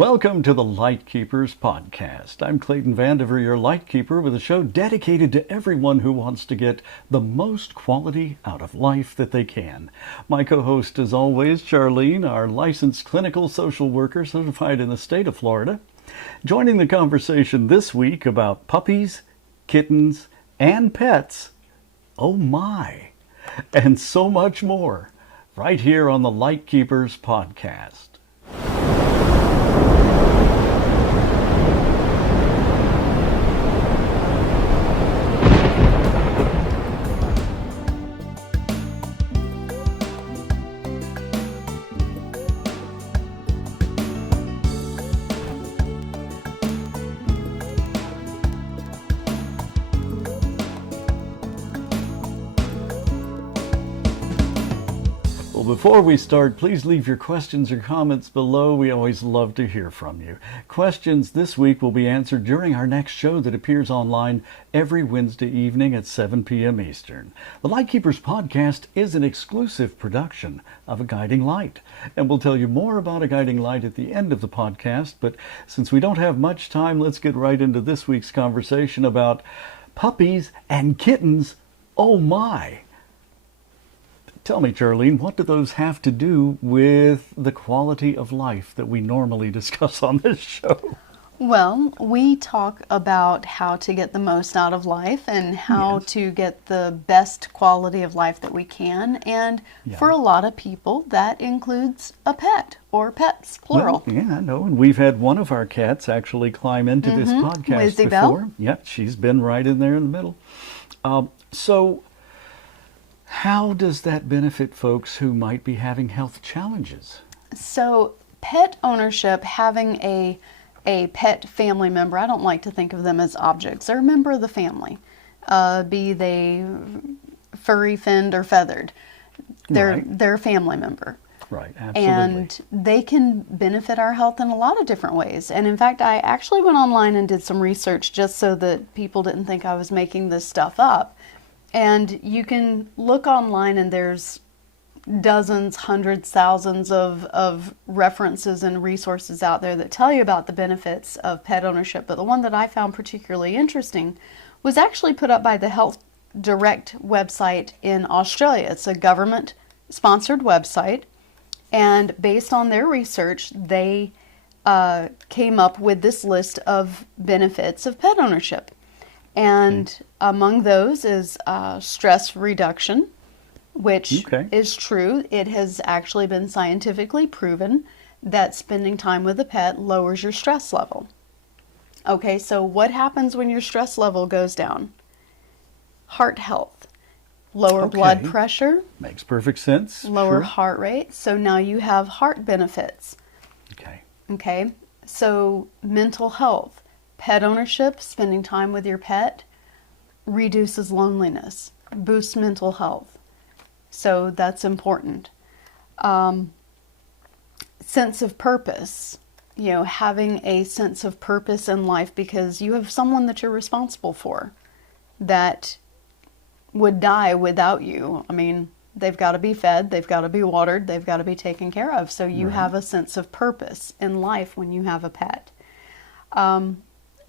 Welcome to the Lightkeepers Podcast. I'm Clayton Vandiver, your Lightkeeper, with a show dedicated to everyone who wants to get the most quality out of life that they can. My co-host, as always, Charlene, our licensed clinical social worker certified in the state of Florida, joining the conversation this week about puppies, kittens, and pets. Oh my! And so much more, right here on the Lightkeepers Podcast. Before we start, please leave your questions or comments below. We always love to hear from you. Questions this week will be answered during our next show that appears online every Wednesday evening at 7 p.m. Eastern. The Lightkeepers Podcast is an exclusive production of A Guiding Light, and we'll tell you more about A Guiding Light at the end of the podcast. But since we don't have much time, let's get right into this week's conversation about puppies and kittens. Oh my! Tell me, Charlene, what do those have to do with the quality of life that we normally discuss on this show? Well, we talk about how to get the most out of life and how to get the best quality of life that we can. And for a lot of people, that includes a pet or pets, plural. Well, yeah, I know. And we've had one of our cats actually climb into this podcast Lizzie before. Bell. Yep, she's been right in there in the middle. So how does that benefit folks who might be having health challenges? So pet ownership, having a pet family member, I don't like to think of them as objects. They're a member of the family, be they furry, finned, or feathered. They're a family member. Right, absolutely. And they can benefit our health in a lot of different ways. And in fact, I actually went online and did some research just so that people didn't think I was making this stuff up. And you can look online and there's dozens, hundreds, thousands of references and resources out there that tell you about the benefits of pet ownership. But the one that I found particularly interesting was actually put up by the Health Direct website in Australia. It's a government-sponsored website. And based on their research, they came up with this list of benefits of pet ownership. And among those is stress reduction, which is true. It has actually been scientifically proven that spending time with a pet lowers your stress level. Okay, so what happens when your stress level goes down? Heart health, lower blood pressure. Makes perfect sense. Lower heart rate. So now you have heart benefits. Okay, so mental health. Pet ownership, spending time with your pet, reduces loneliness, boosts mental health. So that's important. Sense of purpose, having a sense of purpose in life because you have someone that you're responsible for that would die without you. I mean, they've got to be fed, they've got to be watered, they've got to be taken care of. So you have a sense of purpose in life when you have a pet.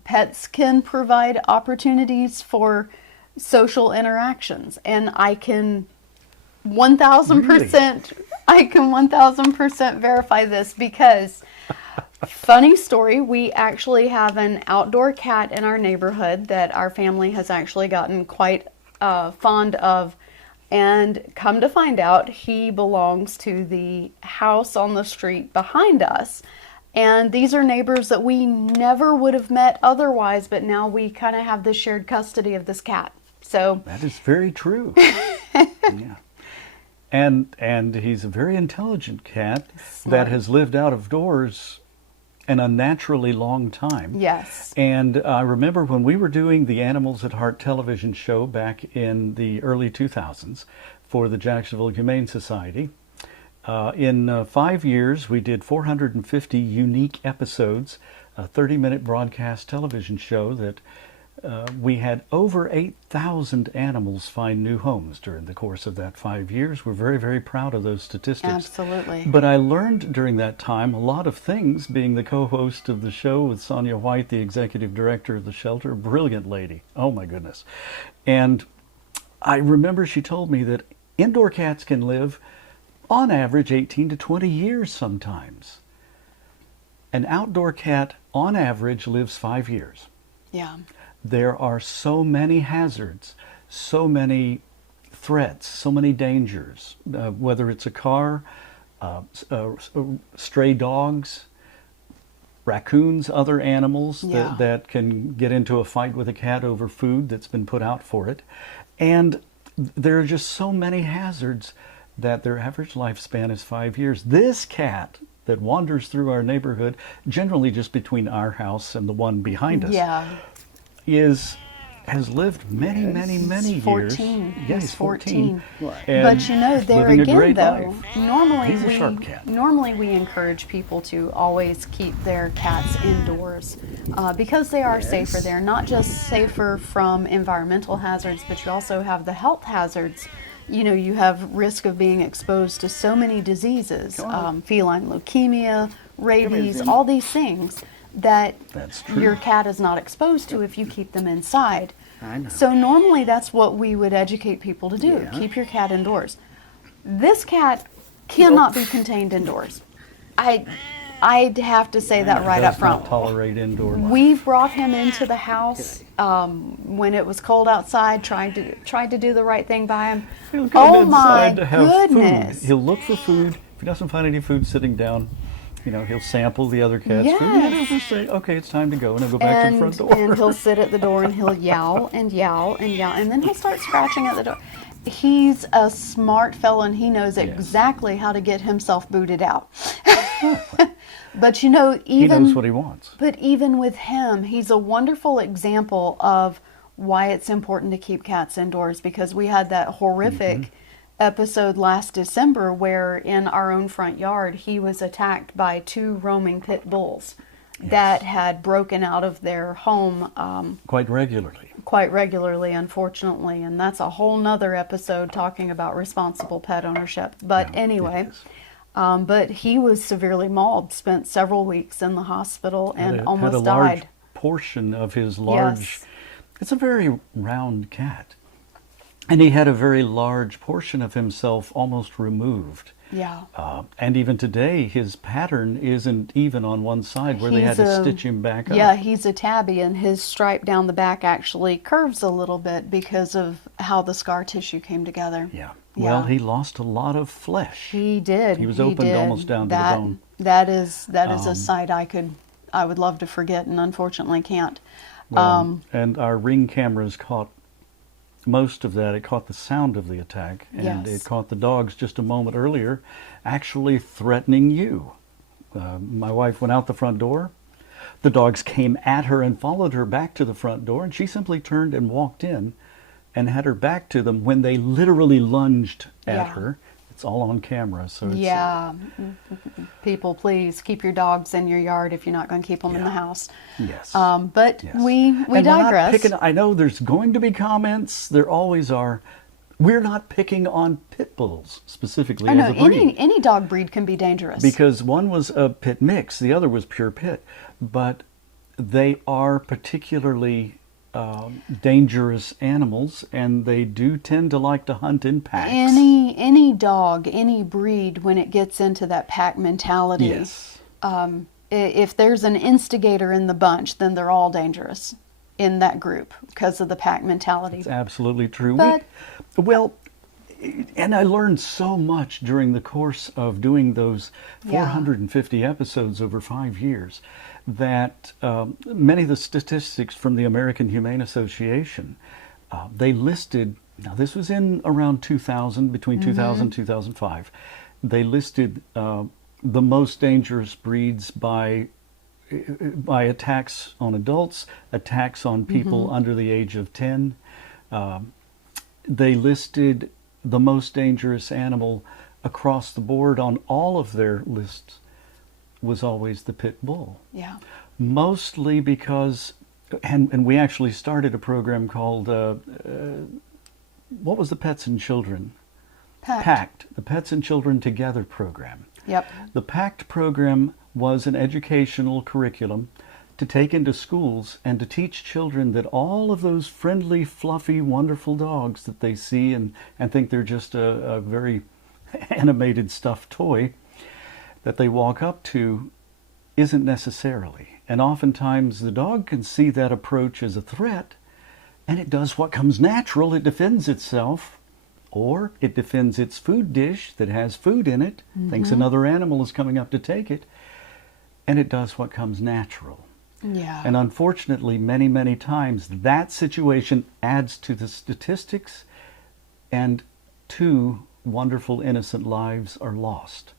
Pets can provide opportunities for social interactions, and I can 1000% verify this because funny story, we actually have an outdoor cat in our neighborhood that our family has actually gotten quite fond of, and come to find out he belongs to the house on the street behind us. And these are neighbors that we never would have met otherwise, but now we kind of have this shared custody of this cat. So that is very true. Yeah. And he's a very intelligent cat that has lived out of doors an unnaturally long time. Yes. And I remember when we were doing the Animals at Heart television show back in the early 2000s for the Jacksonville Humane Society. In 5 years, we did 450 unique episodes, a 30-minute broadcast television show that We had over 8,000 animals find new homes during the course of that 5 years. We're very, very proud of those statistics. Absolutely. But I learned during that time a lot of things, being the co-host of the show with Sonia White, the executive director of the shelter, brilliant lady. Oh my goodness. And I remember she told me that indoor cats can live on average 18 to 20 years sometimes. An outdoor cat on average lives 5 years. Yeah. There are so many hazards, so many threats, so many dangers, whether it's a car, stray dogs, raccoons, other animals that can get into a fight with a cat over food that's been put out for it. And there are just so many hazards that their average lifespan is 5 years. This cat that wanders through our neighborhood, generally just between our house and the one behind us, has lived many, many, many years. 14. Yeah, he's 14. Right. But you know, there living a again, great though, He's a sharp cat. normally we encourage people to always keep their cats indoors because they are safer. They're not just safer from environmental hazards, but you also have the health hazards. You know, you have risk of being exposed to so many diseases, feline leukemia, rabies, all these things that your cat is not exposed to if you keep them inside. I know. So normally that's what we would educate people to do. Yeah. Keep your cat indoors. This cat cannot be contained indoors. I'd have to say that right up front. Does not tolerate indoor life. We brought him into the house when it was cold outside, tried to do the right thing by him. He'll come Oh my inside to have goodness. food. He'll look for food. If he doesn't find any food sitting down, you know, he'll sample the other cat's food. And he'll just say, okay, it's time to go. And he'll go back to the front door. And he'll sit at the door and he'll yowl and yowl and yowl. And then he'll start scratching at the door. He's a smart fellow and he knows exactly how to get himself booted out. But you know, he knows what he wants. But even with him, he's a wonderful example of why it's important to keep cats indoors, because we had that horrific episode last December where in our own front yard he was attacked by 2 roaming pit bulls that had broken out of their home Quite regularly, unfortunately, and that's a whole nother episode talking about responsible pet ownership. But anyway, but he was severely mauled, spent several weeks in the hospital, and almost had a died. large portion of his large, it's a very round cat, and he had a very large portion of himself almost removed. Yeah. And even today, his pattern isn't even on one side where they had to stitch him back up. Yeah, he's a tabby, and his stripe down the back actually curves a little bit because of how the scar tissue came together. Yeah. Well, he lost a lot of flesh. He did. He was opened almost down to the bone. That is a sight I would love to forget, and unfortunately can't. And our Ring cameras caught most of that. It caught the sound of the attack, and it caught the dogs just a moment earlier actually threatening you. My wife went out the front door. The dogs came at her and followed her back to the front door, and she simply turned and walked in and had her back to them when they literally lunged at her. It's all on camera. So it's, people, please keep your dogs in your yard if you're not going to keep them in the house. Yes. But we and digress. I know there's going to be comments. There always are. We're not picking on pit bulls specifically I know as a breed. any dog breed can be dangerous. Because one was a pit mix, the other was pure pit. But they are particularly dangerous animals, and they do tend to like to hunt in packs. Any dog, any breed, when it gets into that pack mentality, if there's an instigator in the bunch, then they're all dangerous in that group because of the pack mentality. It's absolutely true. But, and I learned so much during the course of doing those 450 episodes over 5 years that many of the statistics from the American Humane Association, they listed, now this was in around 2000, between 2000 and 2005, they listed the most dangerous breeds by attacks on adults, attacks on people under the age of 10. They listed the most dangerous animal across the board on all of their lists was always the pit bull. Yeah. Mostly because and we actually started a program called, what was the Pets and Children? PACT, the Pets and Children Together program. Yep. The PACT program was an educational curriculum to take into schools and to teach children that all of those friendly, fluffy, wonderful dogs that they see and think they're just a very animated stuffed toy that they walk up to isn't necessarily. And oftentimes the dog can see that approach as a threat, and it does what comes natural. It defends itself, or it defends its food dish that has food in it, thinks another animal is coming up to take it, and it does what comes natural. Yeah. And unfortunately, many, many times, that situation adds to the statistics, and 2 wonderful, innocent lives are lost,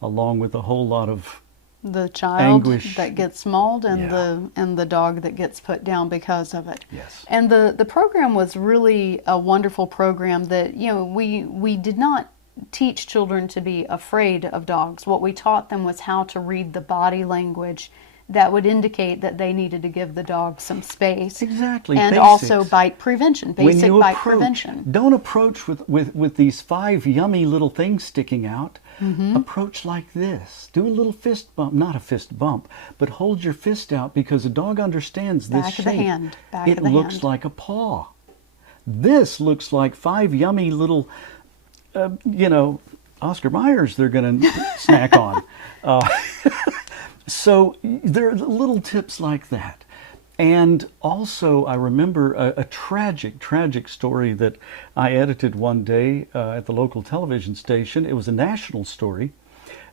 along with a whole lot of the child anguish that gets mauled and Yeah. the dog that gets put down because of it. Yes. And the program was really a wonderful program that, we did not teach children to be afraid of dogs. What we taught them was how to read the body language that would indicate that they needed to give the dog some space. Exactly. And Basics. also bite prevention, When basic you bite approach, prevention. don't approach with these 5 yummy little things sticking out. Approach like this. Do a little fist bump, not a fist bump, but hold your fist out, because a dog understands this Back shape. of the hand. Back It of the looks hand. like a paw. This looks like 5 yummy little, Oscar Mayers they're going to snack on. So there are little tips like that. And also, I remember a tragic, tragic story that I edited one day at the local television station. It was a national story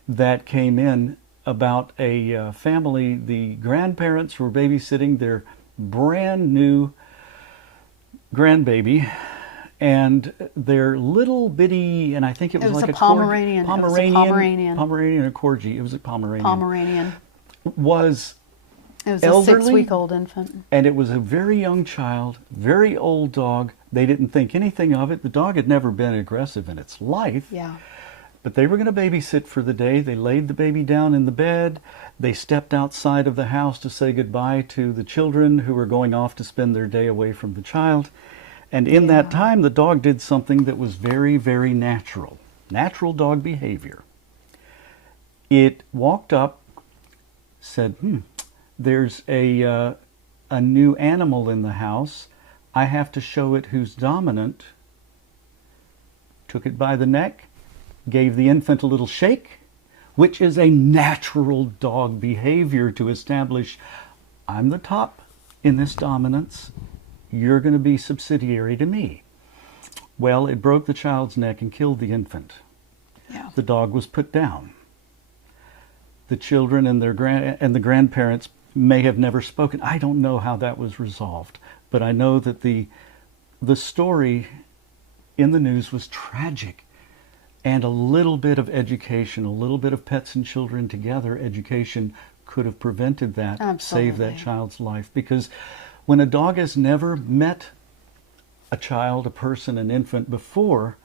that came in about a family. The grandparents were babysitting their brand new grandbaby, and their little bitty, and I think it was like a Pomeranian. Pomeranian or Corgi. It was a Pomeranian. Was It was elderly, a 6-week-old infant. and it was a very young child, very old dog. They didn't think anything of it. The dog had never been aggressive in its life. Yeah. But they were going to babysit for the day. They laid the baby down in the bed. They stepped outside of the house to say goodbye to the children who were going off to spend their day away from the child. And in that time, the dog did something that was very, very natural. Natural dog behavior. It walked up, said, there's a new animal in the house. I have to show it who's dominant. Took it by the neck, gave the infant a little shake, which is a natural dog behavior to establish, I'm the top in this dominance. You're going to be subsidiary to me. Well, it broke the child's neck and killed the infant. Yeah. The dog was put down. The children and the grandparents may have never spoken. I don't know how that was resolved, but I know that the story in the news was tragic, and a little bit of education, a little bit of Pets and Children Together education could have prevented that, saved that child's life. Because when a dog has never met a child, a person, an infant before,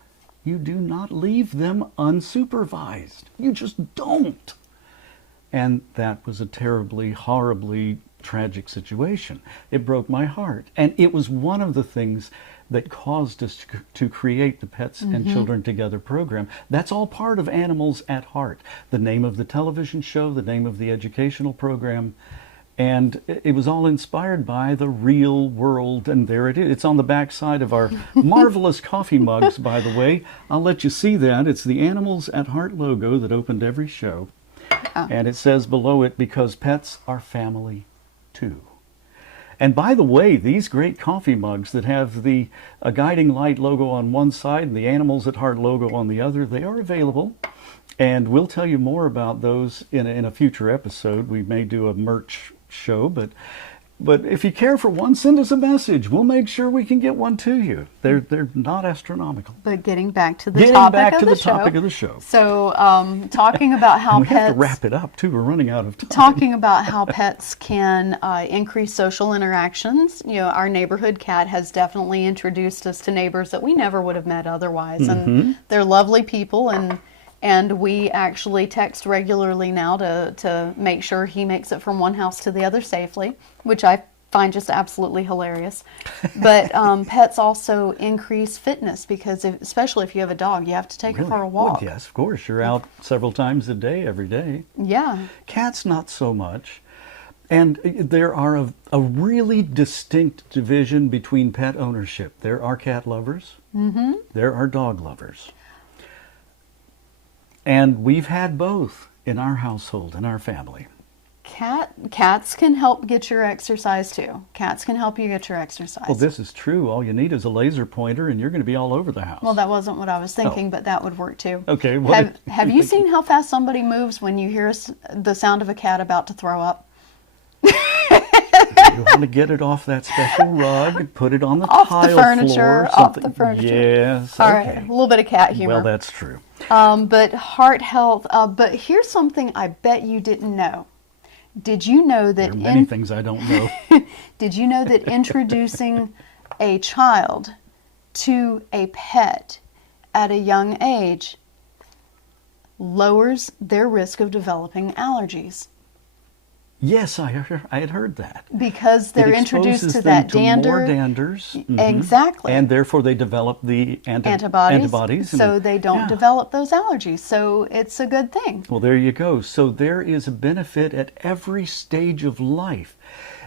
you do not leave them unsupervised. You just don't. And that was a terribly, horribly tragic situation. It broke my heart. And it was one of the things that caused us to create the Pets and Children Together program. That's all part of Animals at Heart. The name of the television show, the name of the educational program. And it was all inspired by the real world. And there it is. It's on the back side of our marvelous coffee mugs, by the way. I'll let you see that. It's the Animals at Heart logo that opened every show. And it says below it, because pets are family too. And by the way, these great coffee mugs that have the Guiding Light logo on one side and the Animals at Heart logo on the other, they are available. And we'll tell you more about those in a future episode. We may do a merch show, but if you care for one, send us a message. We'll make sure we can get one to you. They're not astronomical. But getting back to the topic of the show. So talking about how we pets... have to wrap it up, too. We're running out of time. Talking about how pets can increase social interactions. You know, our neighborhood cat has definitely introduced us to neighbors that we never would have met otherwise. And they're lovely people, and we actually text regularly now to make sure he makes it from one house to the other safely, which I find just absolutely hilarious. But pets also increase fitness because, especially if you have a dog, you have to take her for a walk. Well, yes, of course. You're out several times a day, every day. Yeah. Cats, not so much. And there are a really distinct division between pet ownership. There are cat lovers. Mm-hmm. There are dog lovers. And we've had both in our household, in our family. Cats can help get your exercise too. Cats can help you get your exercise. Well, this is true. All you need is a laser pointer and you're going to be all over the house. Well, that wasn't what I was thinking, but that would work too. Okay. Have you seen how fast somebody moves when you hear the sound of a cat about to throw up? You want to get it off that special rug, put it on the tile floor. Off the furniture. Yes. All okay. right. A little bit of cat humor. Well, that's true. But heart health. But here's something I bet you didn't know. Did you know that there are many things I don't know. Did you know that introducing a child to a pet at a young age lowers their risk of developing allergies? Yes, I had heard that. Because they're introduced to that dander. More danders. Mm-hmm. Exactly. And therefore they develop the antibodies. So they don't develop those allergies. So it's a good thing. Well, there you go. So there is a benefit at every stage of life,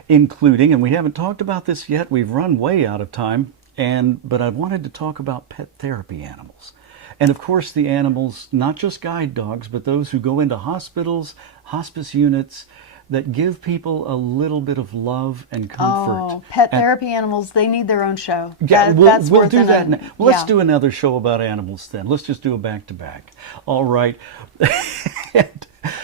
including, and we haven't talked about this yet, we've run way out of time, but I wanted to talk about pet therapy animals. And of course the animals, not just guide dogs, but those who go into hospitals, hospice units, that give people a little bit of love and comfort. Oh, pet therapy animals, they need their own show. Yeah, we'll do that. Let's do another show about animals then. Let's just do a back-to-back. All right.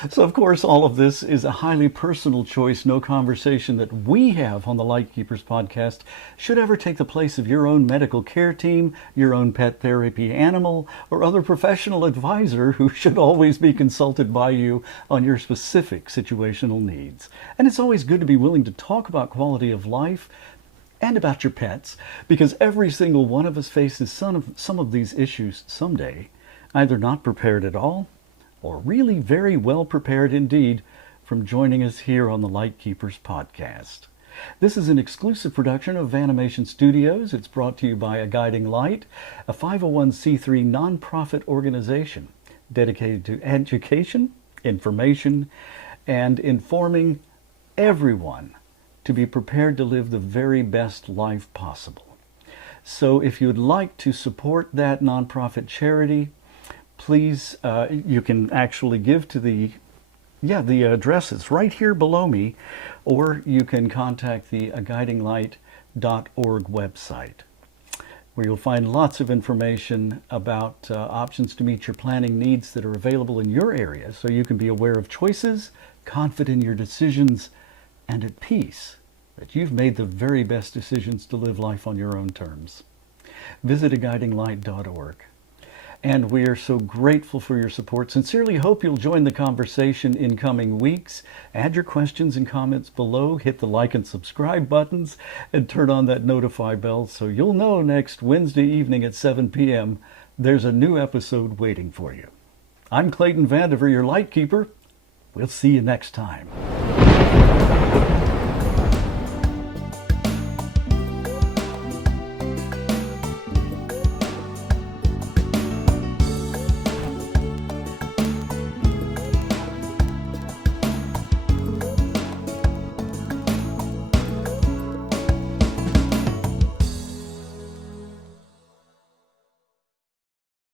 So, of course, all of this is a highly personal choice. No conversation that we have on the Lightkeepers podcast should ever take the place of your own medical care team, your own pet therapy animal, or other professional advisor who should always be consulted by you on your specific situational needs. And it's always good to be willing to talk about quality of life and about your pets, because every single one of us faces some of these issues someday, either not prepared at all, or really very well prepared indeed, from joining us here on the Lightkeepers podcast. This is an exclusive production of Vanimation Studios. It's brought to you by A Guiding Light, a 501c3 nonprofit organization dedicated to education, information, and informing everyone to be prepared to live the very best life possible. So if you'd like to support that nonprofit charity, please, you can actually give to the address is right here below me, or you can contact the guidinglight.org website, where you'll find lots of information about options to meet your planning needs that are available in your area, so you can be aware of choices, confident in your decisions, and at peace that you've made the very best decisions to live life on your own terms. Visit guidinglight.org. And we are so grateful for your support. Sincerely hope you'll join the conversation in coming weeks. Add your questions and comments below. Hit the like and subscribe buttons and turn on that notify bell so you'll know next Wednesday evening at 7 p.m. there's a new episode waiting for you. I'm Clayton Vandiver, your Lightkeeper. We'll see you next time.